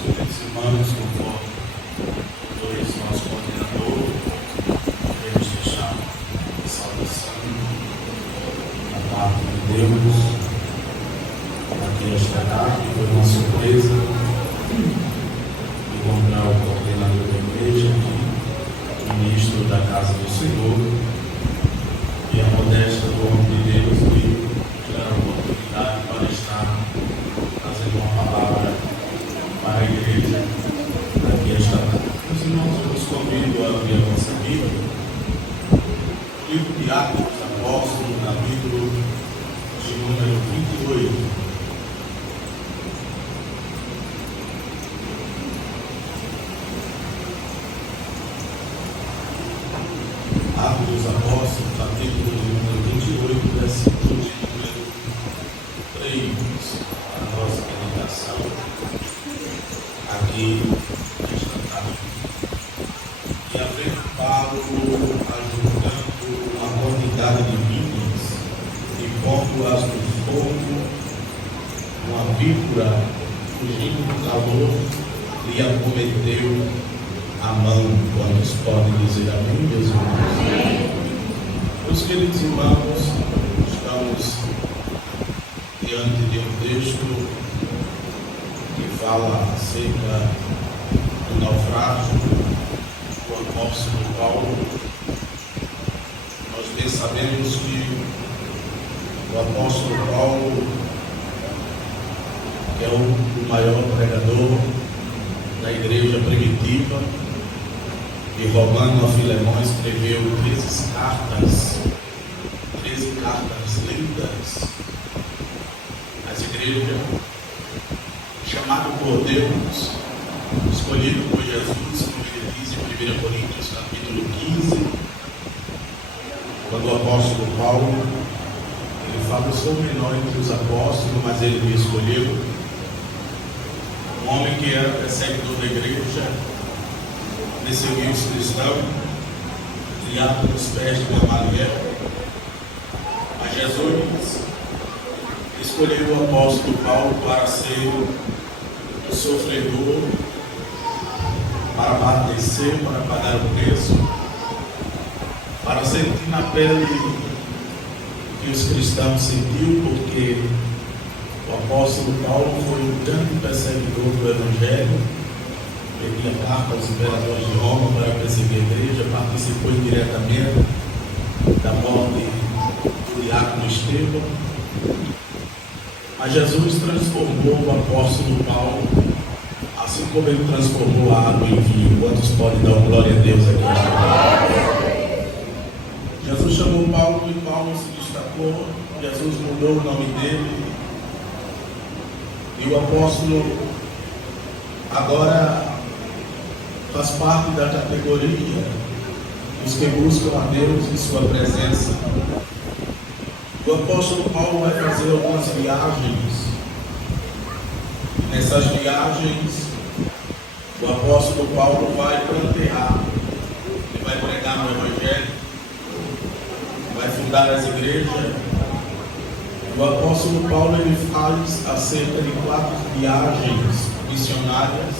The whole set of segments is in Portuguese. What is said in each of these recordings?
queridos irmãos, conforme dois nosso coordenador, queremos deixar a saudação da parte de Deus aqui esta tarde. Foi uma surpresa encontrar o coordenador da igreja aqui, ministro da casa do Senhor, e a modéstia do homem de Deus que tiver a oportunidade para estar trazendo uma palavra para a igreja aqui esta tarde. Meus irmãos, eu os convido a abrir a vossa Bíblia, o livro de Atos dos Apóstolos, capítulo de número 28. Atos dos Apóstolos, capítulo de número 28, versículo de número 3, a nossa meditação aqui nesta tarde. E havendo Paulo ajuntando uma quantidade de vinhas e pondo-as no fogo, uma víbora, fugindo do calor, lhe acometeu a mão. Quantos podem dizer amém, meus irmãos? Meus queridos irmãos, estamos diante de um texto que fala acerca do naufrágio do apóstolo Paulo. Nós bem sabemos que o apóstolo Paulo é o maior pregador da igreja primitiva. E Romano a Filemão escreveu 13 cartas lindas às igrejas, chamado por Deus, escolhido por Jesus, como ele diz em 1 Coríntios capítulo 15, quando o apóstolo Paulo, ele fala: eu sou o menor entre os apóstolos, mas ele me escolheu. Um homem que era perseguidor da igreja, perseguiu os cristãos, criado nos pés de Gamaliel. Mas Jesus escolheu o apóstolo Paulo para ser o sofredor, para padecer, para pagar o preço, para sentir na pele que os cristãos sentiam, porque o apóstolo Paulo foi um grande perseguidor do Evangelho. Envia carta aos imperadores de Roma para perseguir a igreja, participou indiretamente da morte do diácono Estevão. Mas Jesus transformou o apóstolo Paulo, assim como ele transformou a água em vinho. Quantos podem dar glória a Deus aqui? Jesus chamou Paulo e Paulo se destacou. Jesus mudou o nome dele. E o apóstolo agora faz parte da categoria dos que buscam a Deus em sua presença. O apóstolo Paulo vai fazer algumas viagens. E nessas viagens, o apóstolo Paulo vai plantear, ele vai pregar no Evangelho, vai fundar as igrejas. O apóstolo Paulo ele faz acerca de 4 viagens missionárias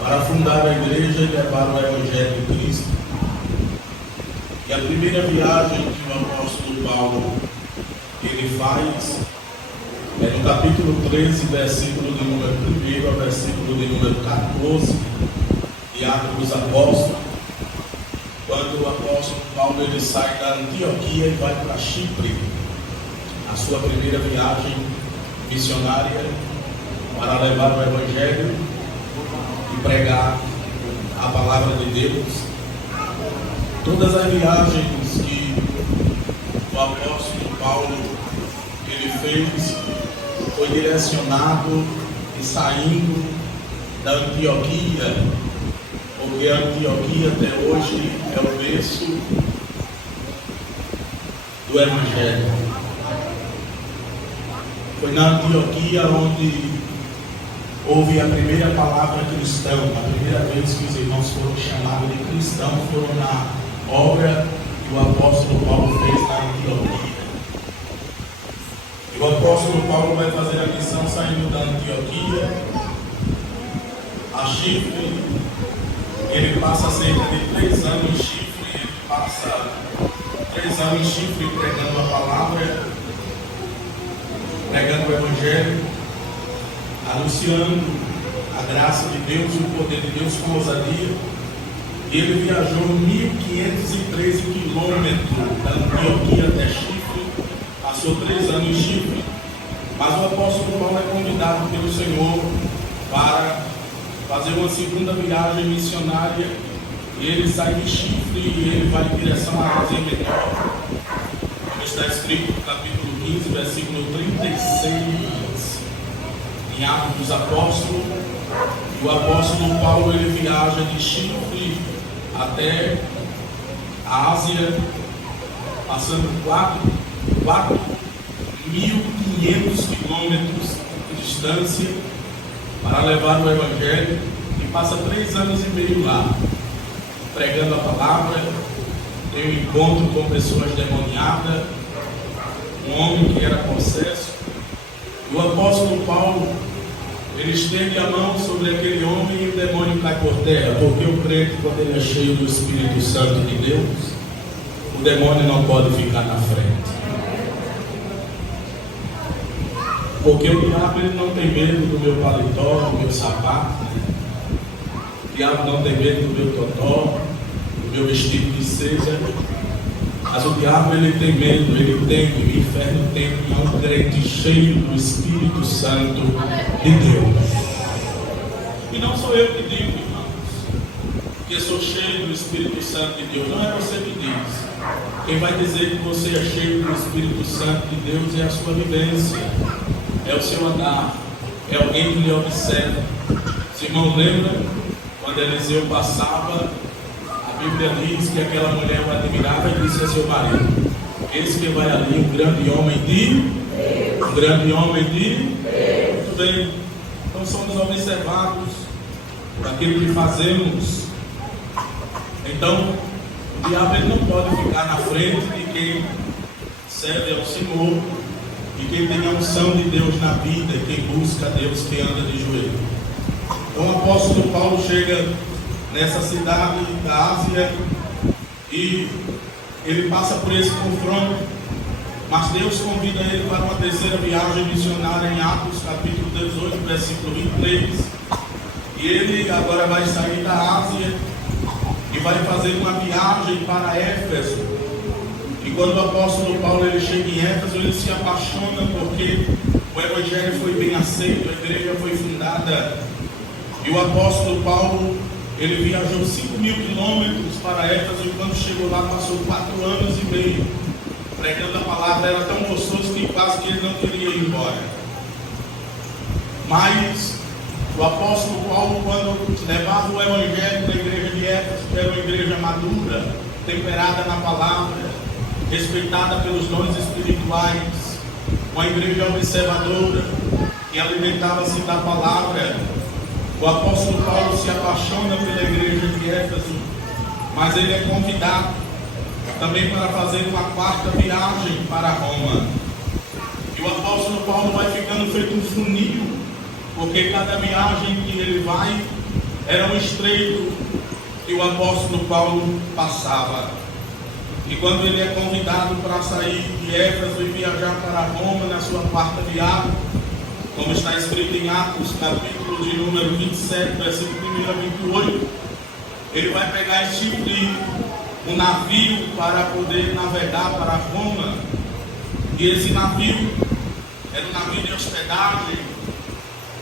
para fundar a igreja e levar o Evangelho de Cristo. E a primeira viagem que o apóstolo Paulo ele faz é no capítulo 13, versículo de número 1 ao versículo de número 14 de Atos dos Apóstolos, quando o apóstolo Paulo ele sai da Antioquia e vai para Chipre, a sua primeira viagem missionária para levar o Evangelho e pregar a palavra de Deus. Todas as viagens que o apóstolo Paulo ele fez foi direcionado e saindo da Antioquia, porque a Antioquia até hoje é o berço do Evangelho. Foi na Antioquia onde houve a primeira palavra cristã, a primeira vez que os irmãos foram chamados de cristãos foram na obra que o apóstolo Paulo fez na Antioquia. E o apóstolo Paulo vai fazer a missão saindo da Antioquia a Chipre. Ele passa cerca de 3 anos em Chipre. Ele passa 3 anos em Chipre pregando a palavra, pregando o Evangelho, anunciando a graça de Deus e o poder de Deus com ousadia. E ele viajou 1.513 quilômetros da Antioquia até Chipre, passou 3 anos em Chipre, mas o apóstolo Paulo é convidado pelo Senhor para fazer uma segunda viagem missionária, e ele sai de Chipre e ele vai em direção à Ásia Menor, como está escrito no capítulo 15, versículo 36, em Atos dos Apóstolos. O apóstolo Paulo ele viaja de Chipre até a Ásia, passando 4.500 quilômetros de distância para levar o Evangelho, e passa 3 anos e meio lá, pregando a palavra. Tem um encontro com pessoas demoniadas, um homem que era possesso, e o apóstolo Paulo ele estende a mão sobre aquele homem e o demônio cai por terra, porque o crente, quando ele é cheio do Espírito Santo de Deus, o demônio não pode ficar na frente. Porque o diabo ele não tem medo do meu paletó, do meu sapato, o diabo não tem medo do meu totó, do meu vestido de seda, mas o diabo ele tem medo, ele teme, o inferno teme um crente cheio do Espírito Santo de Deus. E não sou eu que digo, irmãos, que sou cheio do Espírito Santo de Deus, não é você que diz. Quem vai dizer que você é cheio do Espírito Santo de Deus é a sua vivência, é o seu andar, é alguém que lhe observa. Se irmão lembra, quando Eliseu passava, a Bíblia diz que aquela mulher o admirava e disse a seu marido: eis que vai ali um grande homem de Deus. Um grande homem de Deus. Muito bem, então somos observados daquilo que fazemos. Então, o diabo ele não pode ficar na frente de quem serve ao Senhor, e quem tem a unção de Deus na vida, e quem busca a Deus, quem anda de joelho. Então o apóstolo Paulo chega nessa cidade da Ásia e ele passa por esse confronto, mas Deus convida ele para uma terceira viagem missionária em Atos capítulo 18, versículo 23, e ele agora vai sair da Ásia e vai fazer uma viagem para Éfeso. E quando o apóstolo Paulo ele chega em Éfeso, ele se apaixona porque o Evangelho foi bem aceito, a igreja foi fundada. E o apóstolo Paulo ele viajou 5.000 quilômetros para Éfeso, e quando chegou lá passou 4 anos e meio pregando a palavra. Era tão gostoso que quase que ele não queria ir embora. Mas o apóstolo Paulo, quando levava o Evangelho para a igreja de Éfeso, que era uma igreja madura, temperada na palavra, respeitada pelos dons espirituais, uma igreja observadora, que alimentava-se da palavra, o apóstolo Paulo se apaixona pela igreja de Éfeso, mas ele é convidado também para fazer uma 4ª viagem para Roma. E o apóstolo Paulo vai ficando feito um funil, porque cada viagem que ele vai era um estreito que o apóstolo Paulo passava. E quando ele é convidado para sair de Éfeso e viajar para Roma na sua 4ª viagem, como está escrito em Atos, capítulo de número 27, versículo 1 a 28, ele vai pegar este tipo de um navio para poder navegar para Roma. E esse navio era um navio de hospedagem,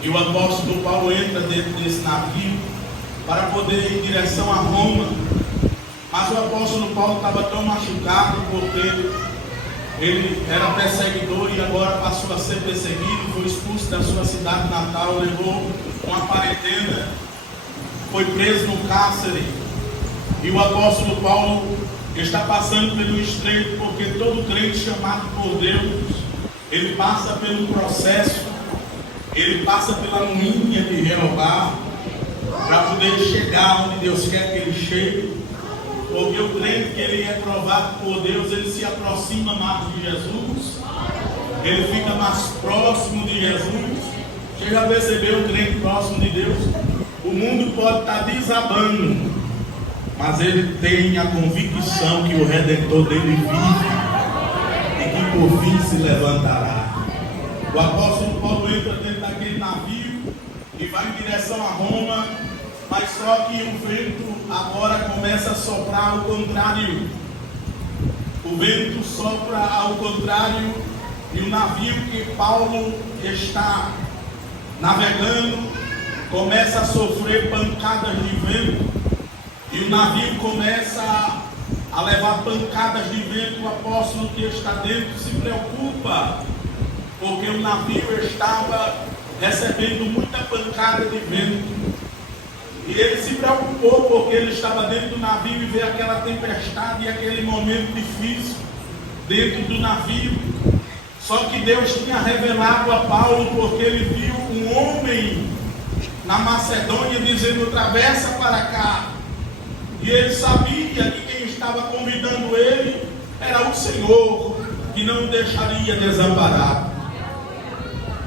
e o apóstolo Paulo entra dentro desse navio para poder ir em direção a Roma. Mas o apóstolo Paulo estava tão machucado porque ele era perseguidor e agora passou a ser perseguido, foi expulso da sua cidade natal, levou uma quarentena, foi preso no cárcere. E o apóstolo Paulo está passando pelo estreito, porque todo crente chamado por Deus, ele passa pelo processo, ele passa pela moinha de Jeová, para poder chegar onde Deus quer que ele chegue. Porque o crente que ele é provado por Deus, ele se aproxima mais de Jesus, ele fica mais próximo de Jesus. Chega a perceber o crente próximo de Deus? O mundo pode estar desabando, mas ele tem a convicção que o Redentor dele vive e que por fim se levantará. O apóstolo Paulo entra dentro daquele navio e vai em direção a Roma, mas só que o vento agora começa a soprar ao contrário. O vento sopra ao contrário e o navio que Paulo está navegando começa a sofrer pancadas de vento e o navio começa a levar pancadas de vento. O apóstolo que está dentro se preocupa, porque o navio estava recebendo muita pancada de vento. E ele se preocupou porque ele estava dentro do navio e vê aquela tempestade e aquele momento difícil dentro do navio. Só que Deus tinha revelado a Paulo, porque ele viu um homem na Macedônia dizendo: atravessa para cá. E ele sabia que quem estava convidando ele era o Senhor, que não o deixaria desamparado.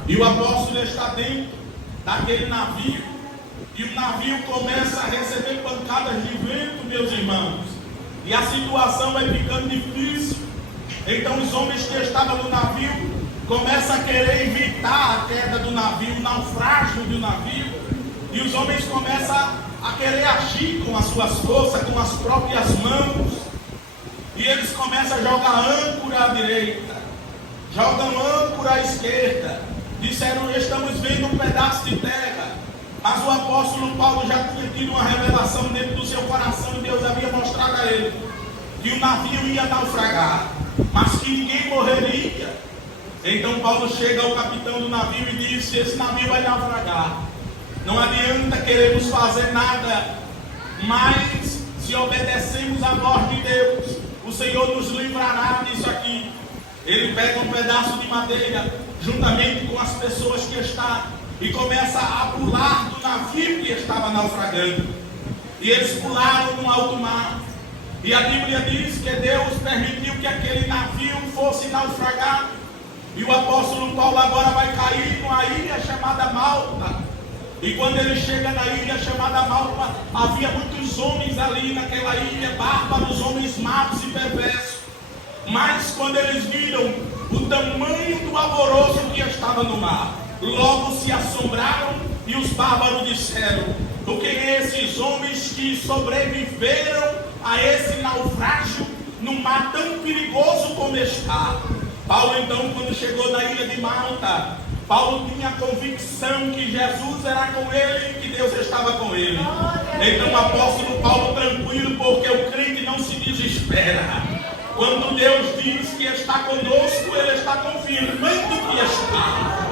E o apóstolo está dentro daquele navio, e o navio começa a receber pancadas de vento, meus irmãos, e a situação vai ficando difícil. Então os homens que estavam no navio começam a querer evitar a queda do navio, o naufrágio do navio, e os homens começam a querer agir com as suas forças, com as próprias mãos, e eles começam a jogar âncora à direita, jogam âncora à esquerda. Disseram: estamos vendo um pedaço de terra. Mas o apóstolo Paulo já tinha tido uma revelação dentro do seu coração, e Deus havia mostrado a ele que o navio ia naufragar, mas que ninguém morreria. Então Paulo chega ao capitão do navio e diz: esse navio vai naufragar, não adianta queremos fazer nada, mas se obedecemos a voz de Deus, o Senhor nos livrará disso aqui. Ele pega um pedaço de madeira juntamente com as pessoas que está e começa a pular do navio que estava naufragando. E eles pularam no alto mar. E a Bíblia diz que Deus permitiu que aquele navio fosse naufragar. E o apóstolo Paulo agora vai cair numa ilha chamada Malta. E quando ele chega na ilha chamada Malta, havia muitos homens ali naquela ilha, bárbaros, homens maus e perversos. Mas quando eles viram o tamanho do alvoroço que estava no mar, logo se assombraram e os bárbaros disseram: o que esses homens que sobreviveram a esse naufrágio num mar tão perigoso como está? Paulo então, quando chegou na ilha de Malta, Paulo tinha a convicção que Jesus era com ele e que Deus estava com ele. Então o apóstolo Paulo tranquilo, porque o crente não se desespera. Quando Deus diz que está conosco, Ele está confirmando que está.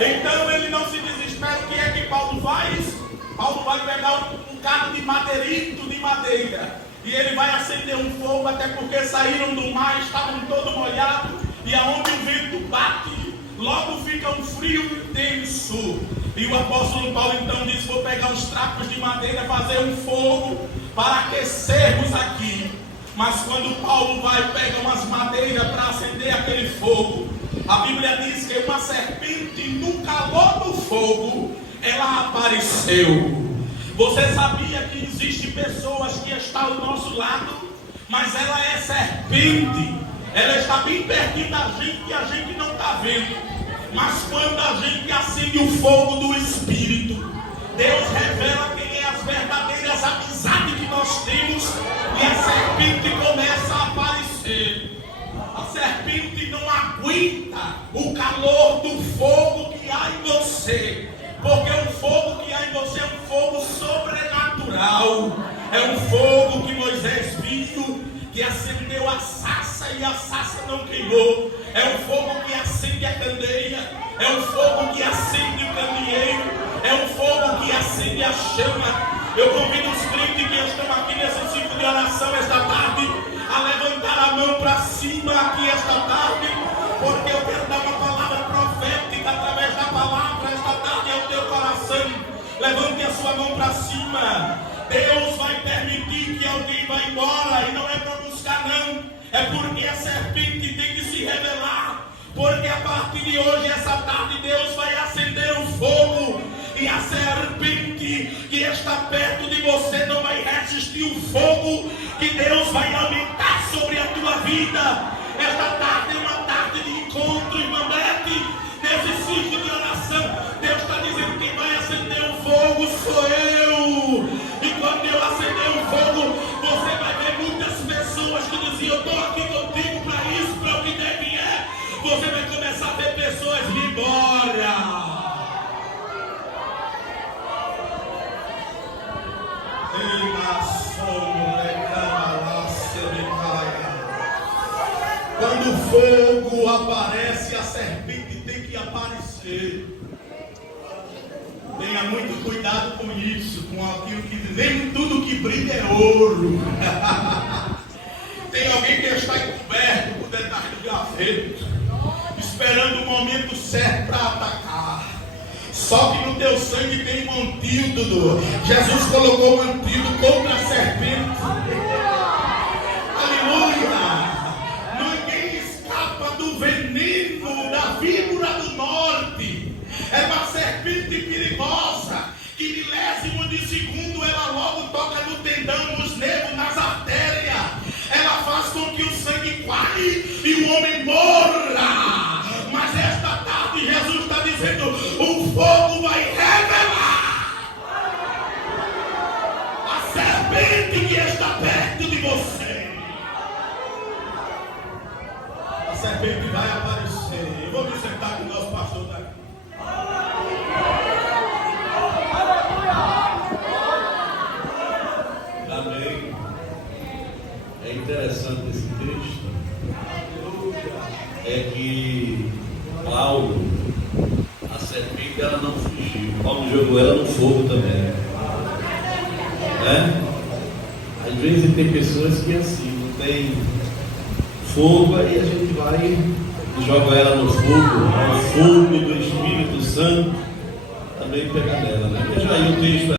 Então ele não se desespera. O que é que Paulo faz? Paulo vai pegar um bocado de madeirito de madeira e ele vai acender um fogo, até porque saíram do mar, estavam todo molhados, e aonde o vento bate, logo fica um frio intenso. E o apóstolo Paulo então diz: vou pegar uns trapos de madeira, fazer um fogo para aquecermos aqui. Mas quando Paulo vai pegar umas madeiras para acender aquele fogo, a Bíblia diz que uma serpente, no calor do fogo, ela apareceu. Você sabia que existem pessoas que estão ao nosso lado, mas ela é serpente, ela está bem pertinho da gente e a gente não está vendo. Mas quando a gente acende o fogo do Espírito, Deus revela quem é as verdadeiras amizades que nós temos, e a serpente começa a aparecer. A serpente não aguenta o calor do fogo que há em você, porque o fogo que há em você é um fogo sobrenatural. É um fogo que Moisés viu, que acendeu a sarça e a sarça não queimou. É um fogo que acende a candeia, é um fogo que acende o candeeiro, é um fogo que acende a chama. Eu convido os crentes que estão aqui nesse ciclo de oração esta tarde a levantar a mão para cima aqui esta tarde, porque eu quero dar uma palavra profética através da palavra esta tarde ao teu coração. Levante a sua mão para cima. Deus vai permitir que alguém vá embora, e não é para buscar não, é porque a serpente tem que se revelar. Porque a partir de hoje, essa tarde, Deus vai acender o fogo, e a serpente está perto de você não vai resistir o fogo que Deus vai aumentar sobre a tua vida. Esta tarde é uma tarde de encontro, irmã Beth. Nesse ciclo de oração, Deus está dizendo: quem vai acender o fogo sou eu. E quando eu acender o fogo, você vai ver muitas pessoas que diziam: eu estou aqui contigo para isso, para o que der que é. Você vai começar a ver pessoas ir embora. Quando o fogo aparece, a serpente tem que aparecer. Tenha muito cuidado com isso, com aquilo que nem tudo que brilha é ouro. Tem alguém que está encoberto por detrás do gaveto, esperando o momento certo para atacar. Só que no teu sangue tem um antídoto. Jesus colocou um antídoto contra a serpente. Aleluia! Ninguém escapa do veneno da víbora do norte. É uma serpente perigosa, que milésimo de segundo ela logo toca no tendão, nos nervos, nas artérias. Ela faz com que o sangue coale e o homem morra. Mas esta tarde Jesus está dizendo: o fogo vai revelar a serpente que está perto de você. A serpente vai aparecer. Eu vou me sentar com o nosso pastor daqui. Amém. É interessante esse texto. É que Paulo, a serpente, ela não fugiu. Paulo jogou ela no fogo também. Às vezes tem pessoas que assim, não tem fogo, aí a gente vai e joga ela no fogo. O fogo do Espírito Santo também pega nela, né? Veja aí o texto.